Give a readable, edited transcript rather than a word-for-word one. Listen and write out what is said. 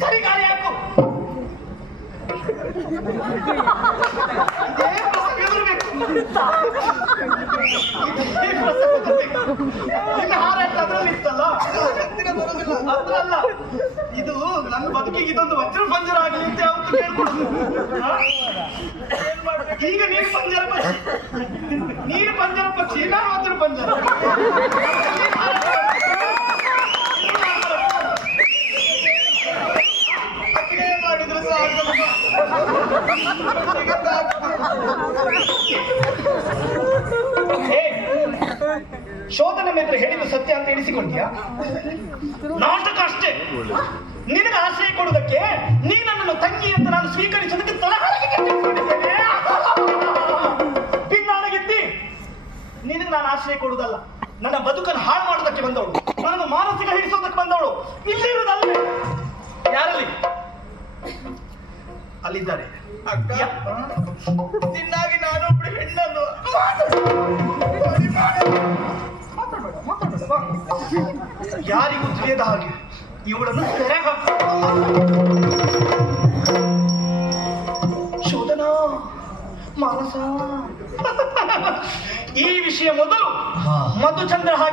ಸರಿ ಗಾಳಿ ಹಾಕು. ನಿನ್ನ ಹಾರಾಟ ಅದ್ರಲ್ಲಿ ಇತ್ತಲ್ಲ, ಅದ್ರಲ್ಲ. ಇದು ನನ್ನ ಬದುಕಿಗೆ ಇದೊಂದು ವಜ್ರ ಪಂಜರ ಆಗಲಿ ಅಂತ ಯಾವತ್ತು ಕೇಳ್ಕೊಡುದು. ಈಗ ನೀನು ಪಂಜರ ಪಕ್ಷಿ, ನೀನು ಪಂಜರ ಪಕ್ಷಿ, ನಾನು ವಜ್ರ ಪಂಜರ. ಮಾಡಿದ್ರು ಶೋಧನ ಮೇಲೆ ಹೇಳಿದ್ದು ಸತ್ಯ ಅಂತ ಎಣಿಸಿಕೊಂಡ್ಯಾ? ನಾಟಕ ಅಷ್ಟೇ. ನಿನಗೆ ಆಶ್ರಯ ಕೊಡುವುದಕ್ಕೆ, ನೀ ನನ್ನನ್ನು ತಂಗಿ ಅಂತ ನಾನು ಸ್ವೀಕರಿಸೋದಕ್ಕೆ ತಲಹಾರಿಗೆ ಭಿನ್ನಾಗಿದ್ದಿ. ನಿನಗೆ ನಾನು ಆಶ್ರಯ ಕೊಡುವುದಲ್ಲ, ನನ್ನ ಬದುಕನ್ನು ಹಾಳು ಮಾಡೋದಕ್ಕೆ ಬಂದವಳು, ನನ್ನನ್ನು ಮಾನಸಿಕ ಹಿಡಿಸೋದಕ್ಕೆ ಬಂದವಳು. ಇಲ್ಲಿ ಇರುವುದಲ್ಲ. ಯಾರಲ್ಲಿ? ಅಲ್ಲಿದ್ದಾರೆ. ನಿನ್ನಾಗಿ ನಾನೊಬ್ಬಳು ಹೆಣ್ಣನ್ನು ಯಾರಿಗೂ ತಿಳಿಯದ ಹಾಗೆ ಇವಳನ್ನು ಸೆರೆಗೆ ಶೋಧನಾ ಮಾನಸ. ಈ ವಿಷಯ ಮೊದಲು ಮಧುಚಂದ್ರ